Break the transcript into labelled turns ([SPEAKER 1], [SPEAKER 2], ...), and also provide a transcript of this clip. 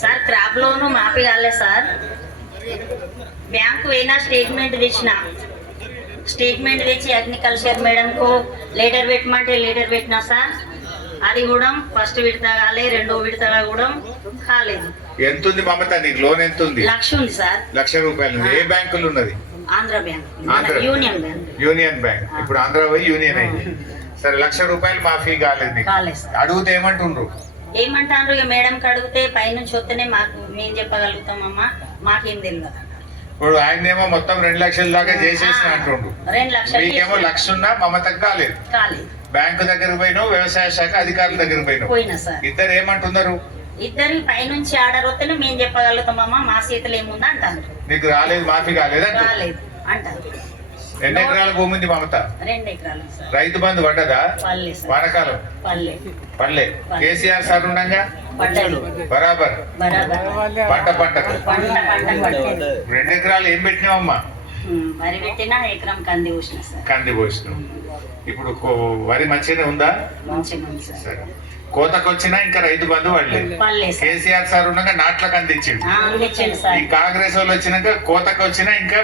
[SPEAKER 1] Sir crop loan మాఫీ కాలే sir. Bank పోయినా స్టేట్మెంట్ తెచ్చిన. స్టేట్మెంట్ తెచ్చి అగ్రికల్చర్ మేడంకు లెటర్ పెట్టమంటే లెటర్ పెట్టినా సార్. అది కూడా ఫస్ట్ విడత కాలే రెండో విడత కూడా కాలేదు
[SPEAKER 2] ఎంత ఉంది మమత నీకు లోన్ ఎంత ఉంది
[SPEAKER 1] లక్ష ఉంది సార్.
[SPEAKER 2] లక్ష రూపాయలు ఏ బ్యాంకులు ఉన్నది?
[SPEAKER 1] Andhra bank. Union bank.
[SPEAKER 2] Union bank. ఇప్పుడు ఆంధ్ర పోయి యూనియన్ అయింది. సరే లక్ష రూపాయలు మాఫీ కాలేదు అడిగితే ఏమంటుండ్రు?
[SPEAKER 1] ఏమంటారు? ఇక మేడంకి అడిగితే పైనుంచి వస్తేనే మాకు మేము చెప్పగలుగుతామమ్మా మాకేం తెలియదు
[SPEAKER 2] ఇప్పుడు ఆయనేమో మొత్తం రెండు లక్షల దాకా చేసేసిన అంటుండు.
[SPEAKER 1] రెండు లక్షలు
[SPEAKER 2] మీకేమో లక్ష ఉన్నా మమతకు కాలేదు.
[SPEAKER 1] కాలేదు.
[SPEAKER 2] బ్యాంకు దగ్గర పోయినావు వ్యవసాయ శాఖ అధికారుల దగ్గర పోయినావు.
[SPEAKER 1] పోయినా సార్.
[SPEAKER 2] ఇద్దరు ఏమంటున్నారు?
[SPEAKER 1] ఇద్దరు పైనుంచి ఆర్డర్ వస్తేనే మేము చెప్పగలుగుతామమ్మా మా చేతిలో ఏముంది అంటారు.
[SPEAKER 2] నీకు రాలేదు మాఫీ కాలేదు
[SPEAKER 1] రాలేదు అంటారు.
[SPEAKER 2] ఎన్ని ఎకరాల భూమి ఉంది మమత రైతు బంధు పడ్డదా? వానకాలం
[SPEAKER 1] పల్లె
[SPEAKER 2] కేసీఆర్ సార్ ఉండగా? బరాబర్. పంట
[SPEAKER 1] పంట
[SPEAKER 2] రెండు ఎకరాలు ఏం పెట్టినావమ్మా?
[SPEAKER 1] కంది
[SPEAKER 2] పోసినాం ఇప్పుడు వరి మంచిగానే ఉందా?
[SPEAKER 1] మంచిగా ఉంది సార్.
[SPEAKER 2] కోతకు వచ్చినా ఇంకా రైతు బంధు పడలేదు. కేసీఆర్ సార్ ఉండగా నాట్లకు అందించిండు. ఈ కాంగ్రెస్ వాళ్ళు వచ్చినాక కోతకు వచ్చినా ఇంకా